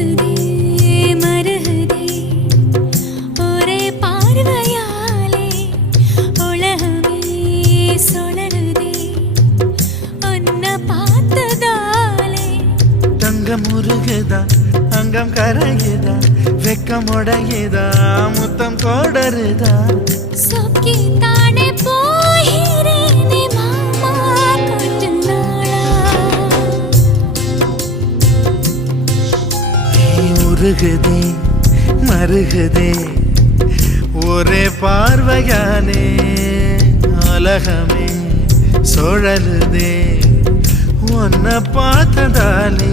உருகுதே மருகுதே ஒரே பார்வையாலே உலகமே சுழலுதே உன்னை பார்த்ததாலே தங்கம் உருகுதா அங்கம் கரையுதா வெக்கம் உடையுதா முத்தம் கோடருதா சொக்கி தானே போகிறேனே மாமா கொஞ்ச நாளா உருகுதே மருகுதே ஒரே பார்வையாலே உலகமே சுழலுதே உன்னை பார்த்ததாலே